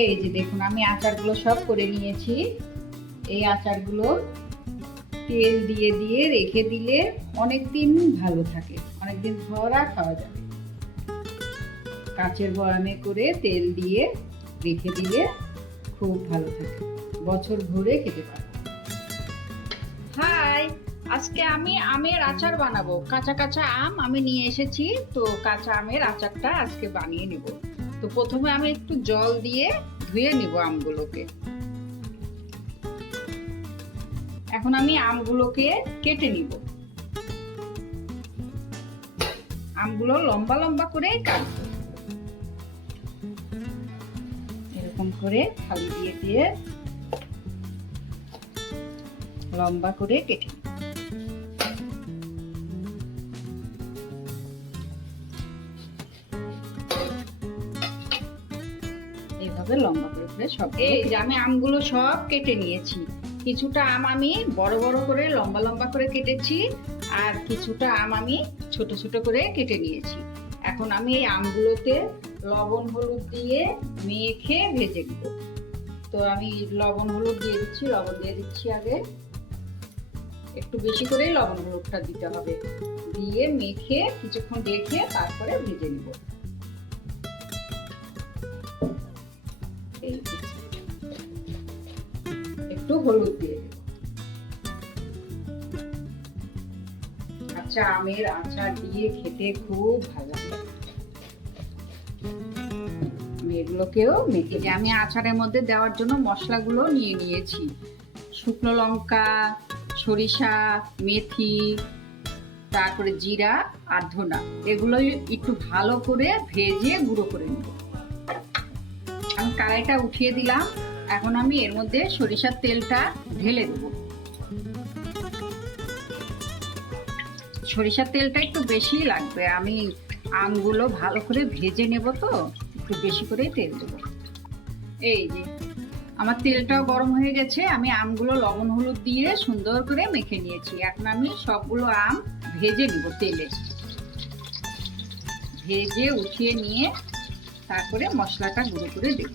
এই যে দেখুন আমি আচারগুলো সব করে নিয়েছি। এই আচারগুলো তেল দিয়ে দিয়ে রেখে দিলে অনেকদিন ভালো থাকে, অনেকদিন ভরা খাওয়া যাবে। কাচের বয়ামে করে তেল দিয়ে রেখে দিলে খুব ভালো থাকে, বছর ভরে খেতে পারবে। হাই, আজকে আমি আমের আচার বানাবো। কাঁচা কাঁচা আম আমি নিয়ে এসেছি, তো কাঁচা আমের আচারটা আজকে বানিয়ে নিব। তো প্রথমে আমি একটু জল দিয়ে ধুয়ে নিব আমগুলোকে। এখন আমি আমগুলোকে কেটে নিব। আমগুলো লম্বা লম্বা করে কাটবো, এরকম করে ফালি দিয়ে দিয়ে লম্বা করে কেটে নিব। এইভাবে লম্বা করে করে সব। এই যে আমি আমগুলো সব কেটে নিয়েছি। কিছুটা আম আমি বড় বড় করে লম্বা লম্বা করে কেটেছি, আর কিছুটা আম আমি ছোট ছোট করে কেটে নিয়েছি। এখন আমি এই আমগুলোতে লবণ হলুদ দিয়ে মেখে ভেজে নেব। তো আমি লবণ হলুদ দিয়ে দিচ্ছি। লবণ দিয়ে দিচ্ছি আগে, একটু বেশি করেই লবণ হলুদটা দিতে হবে। দিয়ে মেখে কিছুক্ষণ রেখে তারপরে ভেজে নেব। একটু হলুদ দিয়ে দেব। কাঁচা আমের আচার দিয়ে খেতে খুব ভালো লাগে। এগুলোকেও মেখে যে আমি আচারের মধ্যে দেওয়ার জন্য মশলাগুলো নিয়ে নিয়েছি। শুকনো লঙ্কা, সরিষা, মেথি, তারপরে জিরা আর ধনা, এগুলো একটু ভালো করে ভেজে গুঁড়ো করে নেব। আমি কড়াইটা উঠিয়ে দিলাম। এখন আমি এর মধ্যে সরিষার তেলটা ঢেলে দেব। সরিষার তেলটা একটু বেশি লাগবে, আমি আমগুলো ভালো করে ভেজে নেব, তো একটু বেশি করেই তেল দেব। এই যে আমার তেলটাও গরম হয়ে গেছে। আমি আমগুলো লবণ হলুদ দিয়ে সুন্দর করে মেখে নিয়েছি। এখন আমি সবগুলো আম ভেজে নিব তেলে। ভেজে উঠিয়ে নিয়ে তারপরে মশলাটা গুঁড়ো করে দেব।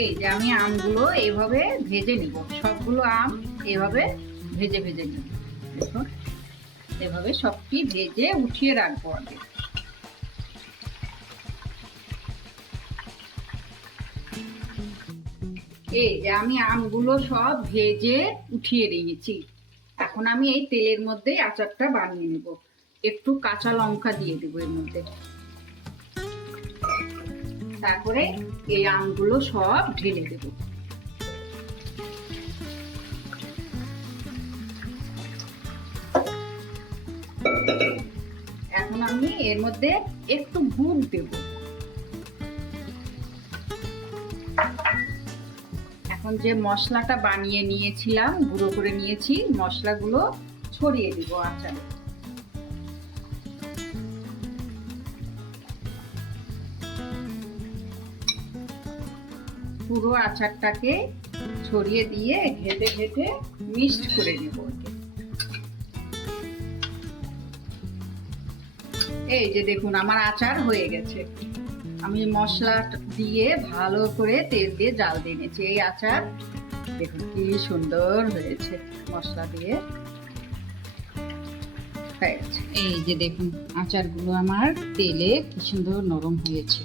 এই যে আমি আমগুলো এইভাবে ভেজে নিব। সবগুলো আম এইভাবে ভেজে ভেজে নিব। দেখুন এভাবে সবটি ভেজে উঠিয়ে রাখবো আগে। এই যে আমি আমগুলো সব ভেজে উঠিয়ে নিয়েছি। এখন আমি এই তেলের মধ্যে আচারটা বানিয়ে নেব। একটু কাঁচা লঙ্কা দিয়ে দেবো এর মধ্যে। তারপরে এই আমগুলো সব ঢেলে দেব। এখন আমি এর মধ্যে একটু গুড় দেব। এখন যে মশলাটা বানিয়ে নিয়েছিলাম, গুঁড়ো করে নিয়েছি, মশলাগুলো ছড়িয়ে দিব আচারে। পুরো আচারটাকে ছড়িয়ে দিয়ে ঘেটে ঘেটে মিক্সড করে নেব। এই যে দেখুন আমার আচার হয়ে গেছে। আমি মশলা দিয়ে ভালো করে তেল দিয়ে জাল দিয়ে নিয়েছি। এই আচার দেখুন কি সুন্দর হয়েছে, মশলা দিয়ে হয়ে গেছে। এই যে দেখুন আচারগুলো আমার তেলে কি সুন্দর নরম হয়েছে।